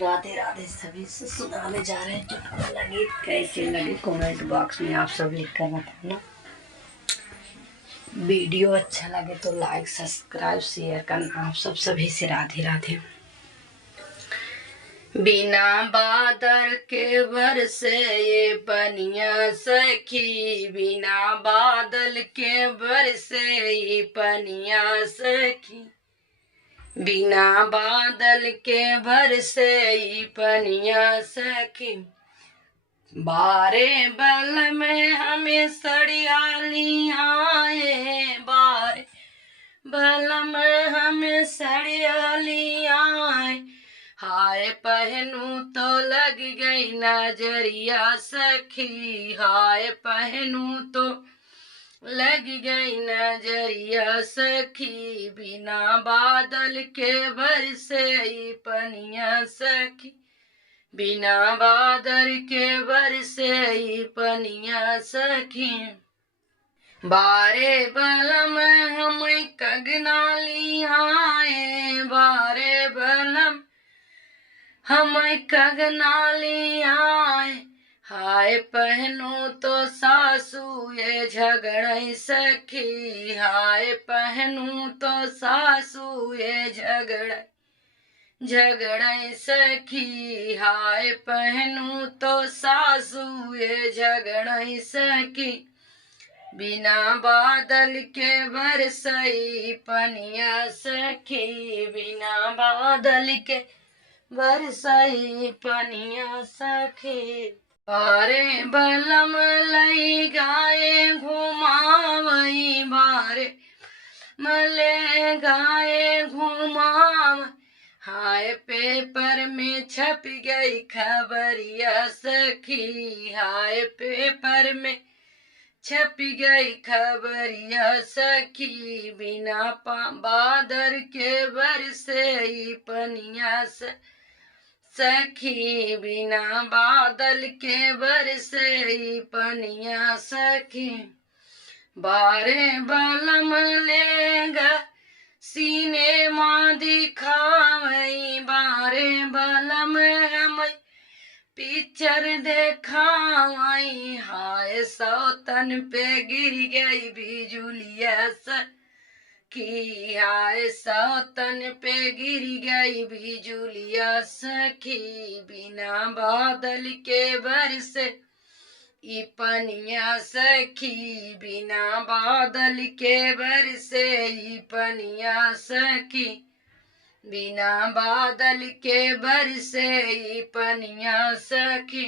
राधे राधे सभी से सुनाने जा रहे हैं चुटकुला गीत। कैसे लगे कमेंट बॉक्स में आप सब लिख कर बताना। वीडियो अच्छा लगे तो लाइक सब्सक्राइब शेयर करना। आप सब सभी से राधे राधे। बिना बादल के बरसे ये पनिया सखी, बिना बादल के बरसे ये पनिया सखी, बिना बादल के बरसे ये पनिया सखी। बारे बल में हमें सड़ियाली आए, बारे बल में हमें सड़ियाली आए, हाय पहनू तो लग गई नजरिया सखी, हाय पहनू तो लग गई नजरिया सखी। बिना बादल के बरसे पनिया सखी, बिना बादल के बरसे पनिया सखी। बारे बलम हम कगनाली आए, बारे बलम हम कगनाली आए, हाय पहनू तो सासू ये झगड़ सखी, हाय पहनू तो सासू ये झगड़ सखी, हाय पहनू तो सासू ये झगड़ सखी। बिना बादल के बरसई पनिया सखी, बिना बादल के बरसई पनिया सखी। बारे बलम लई गाए घुमावई, बारे मले गाए घुमाव, हाय पेपर में छप गई खबरिया सखी, हाय पेपर में छप गई खबरिया सखी। बिना बादल के बरसे पनिया सखी, बिना बादल के बरसे पनिया सखी। बारे बलम लेगा सीने माँ दिखावई, बारे बलम हम पिक्चर देखावई, हाय सौतन पे गिर गई बिजुलिया सखी, हाय सौतन पे गिर गई बिजुलिया सखी। बिना बादल के बरसे पनिया सखी, बिना बादल के बरसे पनिया सखी, बिना बादल के बरसे पनिया सखी।